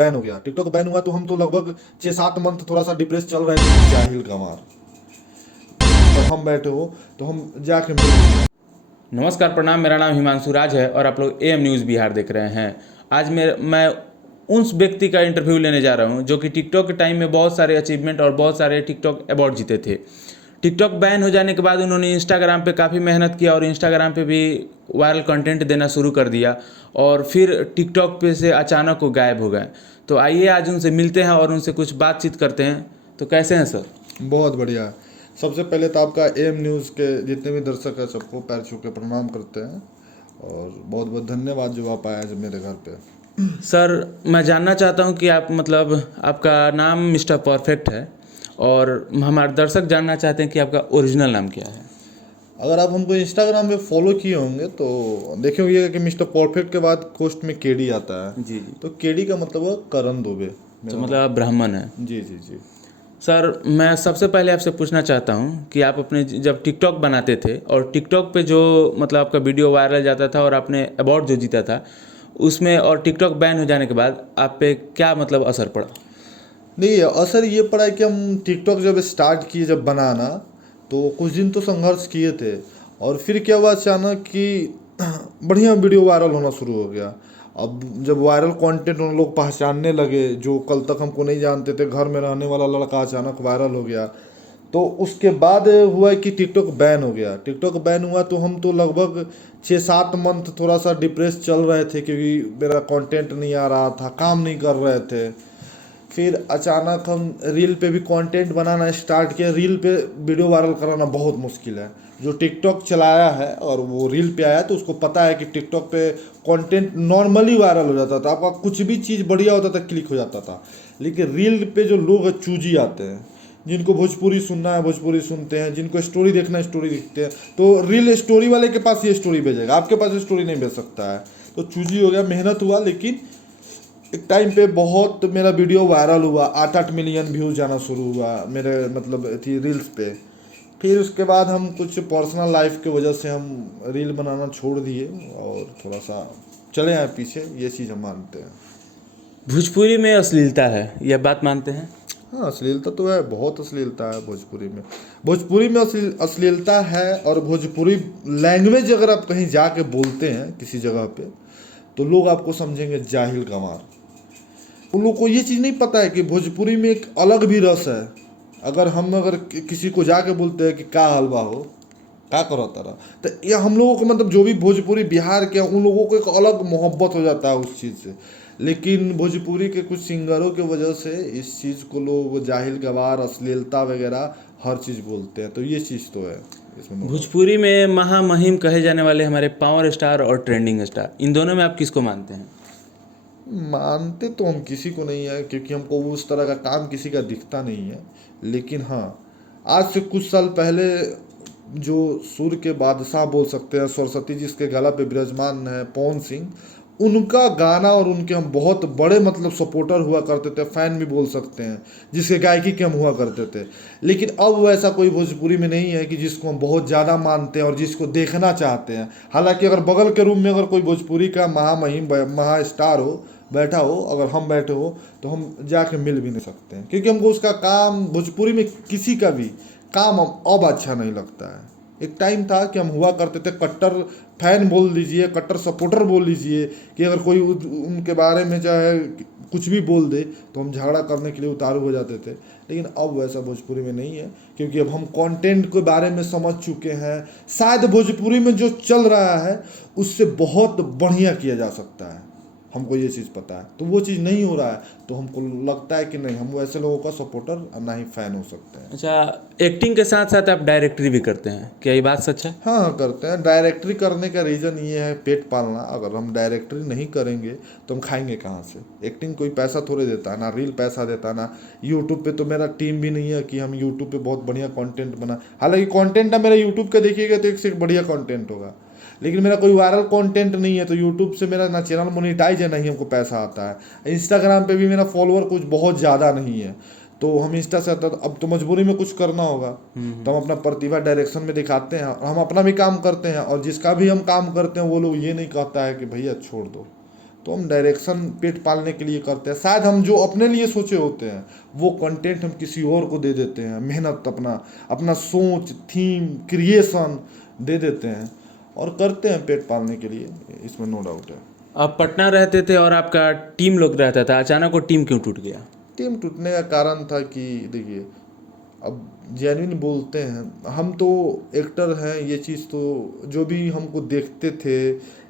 Ban हो गया, TikTok ban हुआ तो हम तो लगभग 6-7 मंथ थोड़ा सा डिप्रेस चल रहे थे, जाहिल गंवार। तब हम बैठे हो तो हम जाके मिल। नमस्कार, प्रणाम। मेरा नाम हिमांशु राज है और आप लोग एएम न्यूज़ बिहार देख रहे हैं। आज मैं उस व्यक्ति का इंटरव्यू लेने जा रहा हूं जो कि टिकटॉक के टाइम में बहुत सारे अचीवमेंट और बहुत सारे टिकटॉक अवार्ड जीते थे। टिकटॉक बैन हो जाने के बाद उन्होंने इंस्टाग्राम पे काफ़ी मेहनत किया और इंस्टाग्राम पे भी वायरल कंटेंट देना शुरू कर दिया और फिर टिकटॉक पे से अचानक वो गायब हो गए। तो आइए आज उनसे मिलते हैं और उनसे कुछ बातचीत करते हैं। तो कैसे हैं सर? बहुत बढ़िया। सबसे पहले तो आपका एम न्यूज़ के जितने भी दर्शक हैं सबको पैर छू के प्रणाम करते हैं और बहुत बहुत धन्यवाद जो आप आए मेरे घर पे। सर, मैं जानना चाहता हूं कि आप मतलब आपका नाम मिस्टर परफेक्ट है और हमारे दर्शक जानना चाहते हैं कि आपका ओरिजिनल नाम क्या है। अगर आप हमको इंस्टाग्राम पे फॉलो किए होंगे तो देखे होंगे कि मिस्टर परफेक्ट के बाद पोस्ट में केडी आता है। जी जी। तो केडी का मतलब है करण दुबे। तो मतलब आप ब्राह्मण हैं। जी जी जी। सर, मैं सबसे पहले आपसे पूछना चाहता हूं कि आप अपने जब टिकटॉक बनाते थे और टिकटॉक पे जो मतलब आपका वीडियो वायरल जाता था और आपने अवार्ड जो जीता था उसमें, और टिकटॉक बैन हो जाने के बाद आप पे क्या मतलब असर पड़ा? नहीं, असर ये पड़ा है कि हम टिकटॉक जब स्टार्ट किए जब बनाना तो कुछ दिन तो संघर्ष किए थे और फिर क्या हुआ अचानक कि बढ़िया वीडियो वायरल होना शुरू हो गया। अब जब वायरल कंटेंट उन लोग पहचानने लगे, जो कल तक हमको नहीं जानते थे, घर में रहने वाला लड़का अचानक वायरल हो गया। तो उसके बाद हुआ कि टिकटॉक बैन हो गया। टिकटॉक बैन हुआ तो हम तो लगभग 6-7 मंथ थोड़ा सा डिप्रेस चल रहे थे क्योंकि मेरा कंटेंट नहीं आ रहा था, काम नहीं कर रहे थे। फिर अचानक हम रील पे भी कंटेंट बनाना स्टार्ट किया। रील पे वीडियो वायरल कराना बहुत मुश्किल है। जो टिकटॉक चलाया है और वो रील पे आया तो उसको पता है कि टिकटॉक पे कंटेंट नॉर्मली वायरल हो जाता था, आपका कुछ भी चीज़ बढ़िया होता था क्लिक हो जाता था। लेकिन रील पे जो लोग चूजी आते हैं, जिनको भोजपुरी सुनना है भोजपुरी सुनते हैं, जिनको स्टोरी देखना है स्टोरी देखते हैं, तो रील स्टोरी वाले के पास ये स्टोरी भेजेगा, आपके पास स्टोरी नहीं भेज सकता है। तो चूजी हो गया, मेहनत हुआ। लेकिन एक टाइम पे बहुत मेरा वीडियो वायरल हुआ, 8-8 मिलियन व्यूज़ जाना शुरू हुआ मेरे मतलब थी रील्स पे। फिर उसके बाद हम कुछ पर्सनल लाइफ की वजह से हम रील बनाना छोड़ दिए और थोड़ा सा चले आए पीछे। ये चीज़ हम मानते हैं। भोजपुरी में अश्लीलता है, यह बात मानते हैं? हाँ, अश्लीलता तो है, बहुत अश्लीलता है भोजपुरी में। भोजपुरी में अश्लीलता है। और भोजपुरी लैंग्वेज अगर आप कहीं जाके बोलते हैं किसी जगह पे तो लोग आपको समझेंगे जाहिल गंवार। उन लोग को ये चीज़ नहीं पता है कि भोजपुरी में एक अलग भी रस है। अगर किसी को जाके बोलते हैं कि का हलवा हो, का करो तारा, तो ये हम लोगों को मतलब जो भी भोजपुरी बिहार के हैं उन लोगों को एक अलग मोहब्बत हो जाता है उस चीज़ से। लेकिन भोजपुरी के कुछ सिंगरों की वजह से इस चीज़ को लोग जाहिल गवार, अश्लीलता वगैरह हर चीज़ बोलते हैं। तो ये चीज़ तो है इसमें। भोजपुरी में महामहिम कहे जाने वाले हमारे पावर स्टार और ट्रेंडिंग स्टार, इन दोनों में आप किसको मानते हैं? मानते तो हम किसी को नहीं है क्योंकि हमको उस तरह का काम किसी का दिखता नहीं है। लेकिन हाँ, आज से कुछ साल पहले जो सुर के बादशाह बोल सकते हैं, सरस्वती जिसके गला पे विराजमान है, पवन सिंह, उनका गाना और उनके हम बहुत बड़े मतलब सपोर्टर हुआ करते थे, फैन भी बोल सकते हैं, जिसके गायकी के हम हुआ करते थे। लेकिन अब वैसा कोई भोजपुरी में नहीं है कि जिसको हम बहुत ज़्यादा मानते हैं और जिसको देखना चाहते हैं। हालांकि अगर बगल के रूम में अगर कोई भोजपुरी का महामहिम महा स्टार हो, बैठा हो, अगर हम बैठे हो, तो हम जाके मिल भी नहीं सकते हैं क्योंकि हमको उसका काम भोजपुरी में किसी का भी काम अब अच्छा नहीं लगता है। एक टाइम था कि हम हुआ करते थे कट्टर फैन बोल लीजिए, कट्टर सपोर्टर बोल लीजिए, कि अगर कोई उनके बारे में चाहे कुछ भी बोल दे तो हम झगड़ा करने के लिए उतारू हो जाते थे। लेकिन अब वैसा भोजपुरी में नहीं है क्योंकि अब हम कंटेंट के बारे में समझ चुके हैं। शायद भोजपुरी में जो चल रहा है उससे बहुत बढ़िया किया जा सकता है, हमको ये चीज़ पता है। तो वो चीज़ नहीं हो रहा है तो हमको लगता है कि नहीं, हम वैसे लोगों का सपोर्टर ना ही फैन हो सकते हैं। अच्छा, एक्टिंग के साथ साथ आप डायरेक्टरी भी करते हैं, क्या ये बात सच है? हाँ हाँ, करते हैं। डायरेक्टरी करने का रीज़न ये है पेट पालना। अगर हम डायरेक्टरी नहीं करेंगे तो हम खाएंगे कहाँ से? एक्टिंग कोई पैसा थोड़े देता है, ना रील पैसा देता है, ना यूट्यूब पे तो मेरा टीम भी नहीं है कि हम यूट्यूब पे बहुत बढ़िया कंटेंट बना। हालांकि कंटेंट है मेरा, यूट्यूब का देखिएगा तो एक से एक बढ़िया कंटेंट होगा। लेकिन मेरा कोई वायरल कंटेंट नहीं है तो यूट्यूब से मेरा ना चैनल मोनेटाइज है, ना ही हमको पैसा आता है। इंस्टाग्राम पे भी मेरा फॉलोअर कुछ बहुत ज़्यादा नहीं है। तो हम इंस्टा से अब तो मजबूरी में कुछ करना होगा तो हम अपना प्रतिभा डायरेक्शन में दिखाते हैं और हम अपना भी काम करते हैं। और जिसका भी हम काम करते हैं वो लोग ये नहीं कहता है कि भैया छोड़ दो, तो हम डायरेक्शन पेट पालने के लिए करते हैं। शायद हम जो अपने लिए सोचे होते हैं वो कंटेंट हम किसी और को दे देते हैं, मेहनत अपना अपना सोच, थीम, क्रिएशन दे देते हैं और करते हैं पेट पालने के लिए, इसमें नो डाउट है। आप पटना रहते थे और आपका टीम लोग रहता था, अचानक वो टीम क्यों टूट गया? टीम टूटने का कारण था कि देखिए, अब जेन्युइन बोलते हैं, हम तो एक्टर हैं, ये चीज़ तो जो भी हमको देखते थे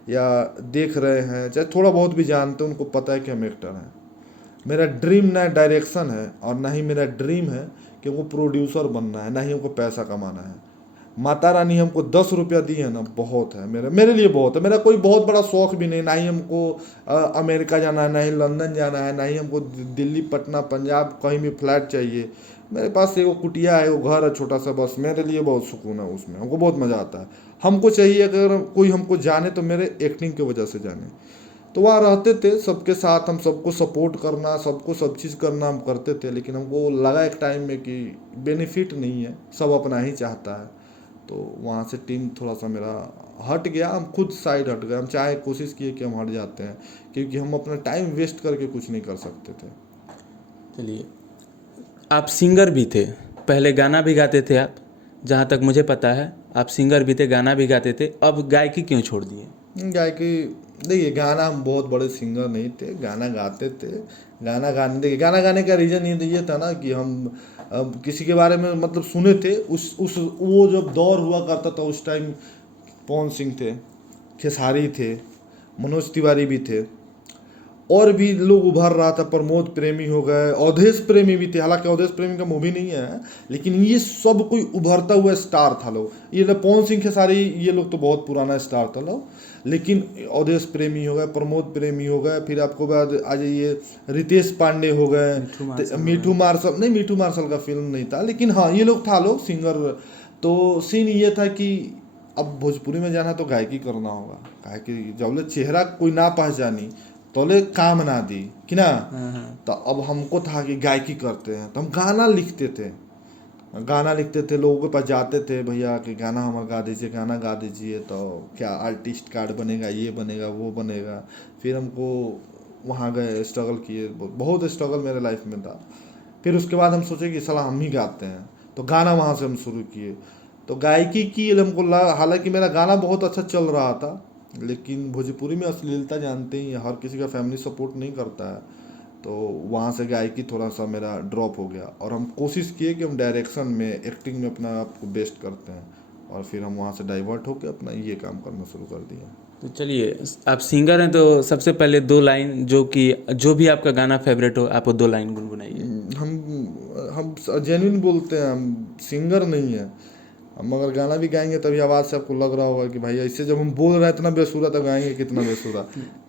या देख रहे हैं, चाहे थोड़ा बहुत भी जानते हैं, उनको पता है कि हम एक्टर हैं। मेरा ड्रीम ना डायरेक्शन है और ना ही मेरा ड्रीम है कि हमको प्रोड्यूसर बनना है, ना ही हमको पैसा कमाना है। माता रानी हमको 10 रुपया दी है ना, बहुत है, मेरे लिए बहुत है। मेरा कोई बहुत बड़ा शौक भी नहीं, ना ही हमको अमेरिका जाना है, ना ही लंदन जाना है, ना ही हमको दिल्ली, पटना, पंजाब कहीं भी फ्लैट चाहिए। मेरे पास एगो कुटिया है, वो घर है छोटा सा, बस मेरे लिए बहुत सुकून है उसमें, हमको बहुत मज़ा आता है। हमको चाहिए अगर कोई हमको जाने तो मेरे एक्टिंग की वजह से जाने। तो वहाँ रहते थे सबके साथ, हम सबको सपोर्ट करना, सबको सब चीज़ करना हम करते थे, लेकिन हमको लगा एक टाइम में कि बेनिफिट नहीं है, सब अपना ही चाहता है। तो वहाँ से टीम थोड़ा सा मेरा हट गया, हम खुद साइड हट गए। हम चाहे कोशिश किए कि हम हट जाते हैं, क्योंकि हम अपना टाइम वेस्ट करके कुछ नहीं कर सकते थे। चलिए, आप सिंगर भी थे, पहले गाना भी गाते थे आप, जहाँ तक मुझे पता है आप सिंगर भी थे, गाना भी गाते थे, अब गायकी क्यों छोड़ दिए? गायकी, देखिए गाना, हम बहुत बड़े सिंगर नहीं थे, गाना गाते थे। देखिए गाना गाने का रीज़न ये था ना कि हम अब किसी के बारे में मतलब सुने थे, उस वो जब दौर हुआ करता था उस टाइम, पवन सिंह थे, खेसारी थे, मनोज तिवारी भी थे, और भी लोग उभर रहा था, प्रमोद प्रेमी हो गए, अवधेश प्रेमी भी थे। हालांकि अवधेश प्रेमी का मूवी नहीं है, लेकिन ये सब कोई उभरता हुआ स्टार था लोग। ये लोग पवन सिंह खेसारी, ये लोग तो बहुत पुराना स्टार था लोग, लेकिन अवधेश प्रेमी हो गए, प्रमोद प्रेमी हो गए, फिर आपको बाद आ जाइए रितेश पांडे हो गए, मीठू मार्शल, नहीं मीठू मार्शल का फिल्म नहीं था, लेकिन हाँ ये लोग था लोग सिंगर। तो सीन ये था कि अब भोजपुरी में जाना तो गायकी करना होगा, गायकी जब चेहरा कोई ना पहचानी तोले काम ना दी कि ना। तो अब हमको था कि गायकी करते हैं, तो हम गाना लिखते थे, लोगों के पास जाते थे, भैया कि गाना हमारा गा दीजिए, गाना गा दीजिए, तो क्या आर्टिस्ट कार्ड बनेगा, ये बनेगा, वो बनेगा। फिर हमको वहाँ गए, स्ट्रगल किए, बहुत स्ट्रगल मेरे लाइफ में था। फिर उसके बाद हम सोचे कि साला हम ही गाते हैं, तो गाना वहाँ से हम शुरू किए। तो गायकी की हमको लगा, हालांकि मेरा गाना बहुत अच्छा चल रहा था, लेकिन भोजपुरी में अश्लीलता जानते ही हैं, हर किसी का फैमिली सपोर्ट नहीं करता है। तो वहाँ से गायकी थोड़ा सा मेरा ड्रॉप हो गया, और हम कोशिश किए कि हम डायरेक्शन में, एक्टिंग में अपना आप को बेस्ट करते हैं, और फिर हम वहाँ से डाइवर्ट होकर अपना ये काम करना शुरू कर दिए। तो चलिए, आप सिंगर हैं तो सबसे पहले 2 लाइन, जो भी आपका गाना फेवरेट हो, आप वो 2 लाइन गुनगुनाइए। हम जेन्युइन बोलते हैं, हम सिंगर नहीं है। हम अगर गाना भी गाएंगे तभी आवाज़ से आपको लग रहा होगा कि भाई ऐसे जब हम बोल रहे हैं इतना बेसुरा, तो गाएंगे कितना बेसुरा।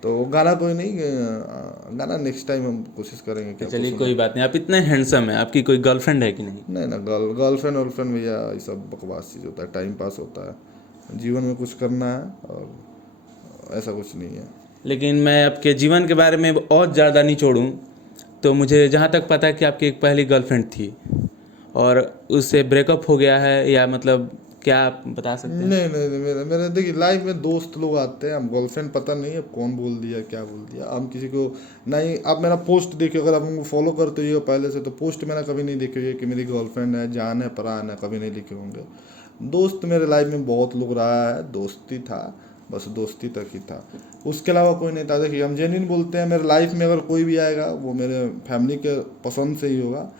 तो गाना कोई नहीं, गाना नेक्स्ट टाइम हम कोशिश करेंगे कि आपको चलिए, सुनाएं। कोई बात नहीं। आप इतने हैंडसम हैं, आपकी कोई गर्लफ्रेंड है कि नहीं? नहीं ना, गर्लफ्रेंड वर्लफ्रेंड भैया ये सब बकवास चीज़ होता है, टाइम पास होता है, जीवन में कुछ करना है, और ऐसा कुछ नहीं है। लेकिन मैं आपके जीवन के बारे में और ज़्यादा नहीं छोड़ूं, तो मुझे जहाँ तक पता है कि आपकी एक पहली गर्लफ्रेंड थी और उससे ब्रेकअप हो गया है, या मतलब क्या आप बता सकते हैं? नहीं नहीं नहीं, मेरे मेरे देखिए लाइफ में दोस्त लोग आते हैं, हम गर्लफ्रेंड पता नहीं है कौन बोल दिया क्या बोल दिया, हम किसी को नहीं। आप मेरा पोस्ट देखिए, अगर आप हमको फॉलो करते हो पहले से, तो पोस्ट मेरा कभी नहीं देखे हुए कि मेरी गर्लफ्रेंड है, जान है, परान है, कभी नहीं लिखे होंगे। दोस्त मेरे लाइफ में बहुत लोग रहा है, दोस्ती था, बस दोस्ती तक ही था, उसके अलावा कोई नहीं था। देखिए हम जेन्युइन बोलते हैं, मेरे लाइफ में अगर कोई भी आएगा वो मेरे फैमिली के पसंद से ही होगा।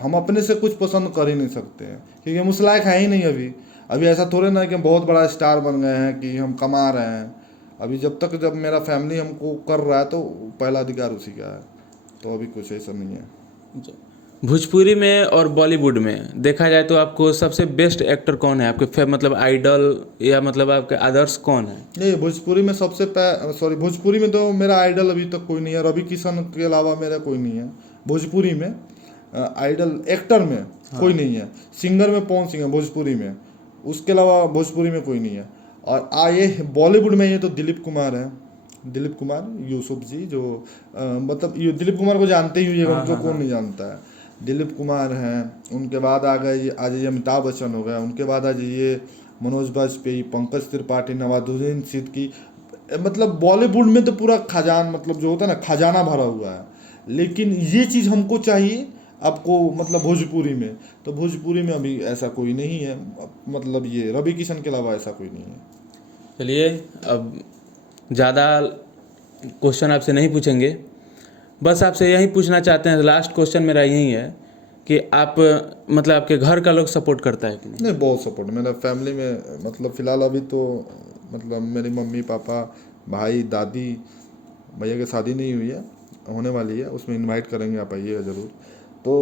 हम अपने से कुछ पसंद कर ही नहीं सकते हैं, क्योंकि हम उस लायक है ही नहीं अभी ऐसा थोड़े ना कि हम बहुत बड़ा स्टार बन गए हैं कि हम कमा रहे हैं। अभी जब मेरा फैमिली हमको कर रहा है तो पहला अधिकार उसी का है, तो अभी कुछ ऐसा नहीं है। भोजपुरी में और बॉलीवुड में देखा जाए तो आपको सबसे बेस्ट एक्टर कौन है आपके, मतलब आइडल, या मतलब आपके आदर्श कौन है? नहीं, भोजपुरी में भोजपुरी में तो मेरा आइडल अभी तक कोई नहीं है, रवि किशन के अलावा मेरा कोई नहीं है भोजपुरी में। आइडल एक्टर में कोई नहीं है, सिंगर में पवन सिंह है भोजपुरी में, उसके अलावा भोजपुरी में कोई नहीं है। और आए बॉलीवुड में ये तो दिलीप कुमार है, दिलीप कुमार यूसुफ जी, जो मतलब ये दिलीप कुमार को जानते ही होंगे, जो कौन नहीं जानता है। दिलीप कुमार हैं, उनके बाद आ गए आ जाइए अमिताभ बच्चन हो गया, उनके बाद आ जाइए मनोज बाजपेयी, पंकज त्रिपाठी, नवाजुद्दीन सिद्दीकी। मतलब बॉलीवुड में तो पूरा खजान, मतलब जो होता है ना खजाना भरा हुआ है, लेकिन ये चीज़ हमको चाहिए आपको, मतलब भोजपुरी में, तो भोजपुरी में अभी ऐसा कोई नहीं है, मतलब ये रवि किशन के अलावा ऐसा कोई नहीं है। चलिए, अब ज़्यादा क्वेश्चन आपसे नहीं पूछेंगे, बस आपसे यही पूछना चाहते हैं, लास्ट क्वेश्चन मेरा यही है कि आप मतलब आपके घर का लोग सपोर्ट करता है कि नहीं? नहीं, बहुत सपोर्ट मेरा फैमिली में, मतलब फिलहाल अभी तो मतलब मेरी मम्मी पापा भाई दादी, भैया की शादी नहीं हुई है, होने वाली है, उसमें इनवाइट करेंगे, आप आइएगा ज़रूर। तो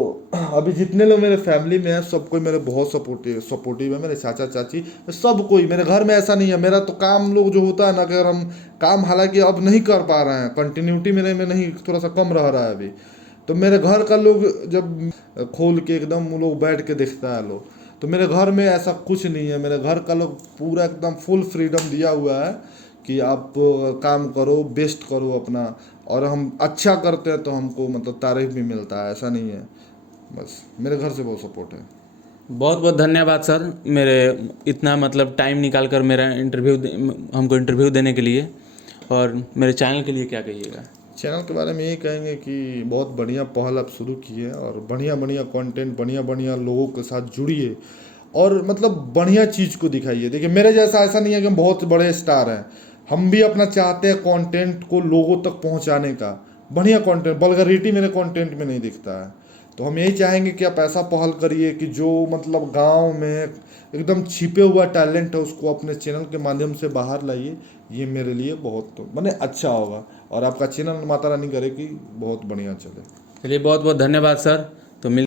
अभी जितने लोग मेरे फैमिली में हैं सब कोई मेरे बहुत सपोर्टिव है, मेरे चाचा चाची सब कोई। मेरे घर में ऐसा नहीं है, मेरा तो काम लोग जो होता है ना, अगर हम काम हालांकि अब नहीं कर पा रहे हैं, कंटिन्यूटी मेरे में नहीं, थोड़ा सा कम रह रहा है अभी, तो मेरे घर का लोग जब खोल के एकदम वो लोग बैठ के देखता है लोग, तो मेरे घर में ऐसा कुछ नहीं है। मेरे घर का लोग पूरा एकदम फुल फ्रीडम दिया हुआ है कि आप काम करो, बेस्ट करो अपना, और हम अच्छा करते हैं तो हमको मतलब तारीफ भी मिलता है, ऐसा नहीं है। बस मेरे घर से बहुत सपोर्ट है। बहुत बहुत धन्यवाद सर, मेरे इतना मतलब टाइम निकाल कर मेरा हमको इंटरव्यू देने के लिए, और मेरे चैनल के लिए क्या कहिएगा? चैनल के बारे में यही कहेंगे कि बहुत बढ़िया पहल आप शुरू किए हैं, और बढ़िया बढ़िया कंटेंट, बढ़िया बढ़िया लोगों के साथ जुड़िए, और मतलब बढ़िया चीज़ को दिखाइए। देखिए मेरे जैसा ऐसा नहीं है कि हम बहुत बड़े स्टार हैं, हम भी अपना चाहते हैं कंटेंट को लोगों तक पहुंचाने का, बढ़िया कंटेंट, वल्गैरिटी मेरे कंटेंट में नहीं दिखता है। तो हम यही चाहेंगे कि आप ऐसा पहल करिए कि जो मतलब गांव में एकदम छिपे हुआ टैलेंट है उसको अपने चैनल के माध्यम से बाहर लाइए। ये मेरे लिए बहुत तो माने अच्छा होगा, और आपका चैनल माता रानी करे कि बहुत बढ़िया चले। चलिए, बहुत बहुत धन्यवाद सर। तो मिल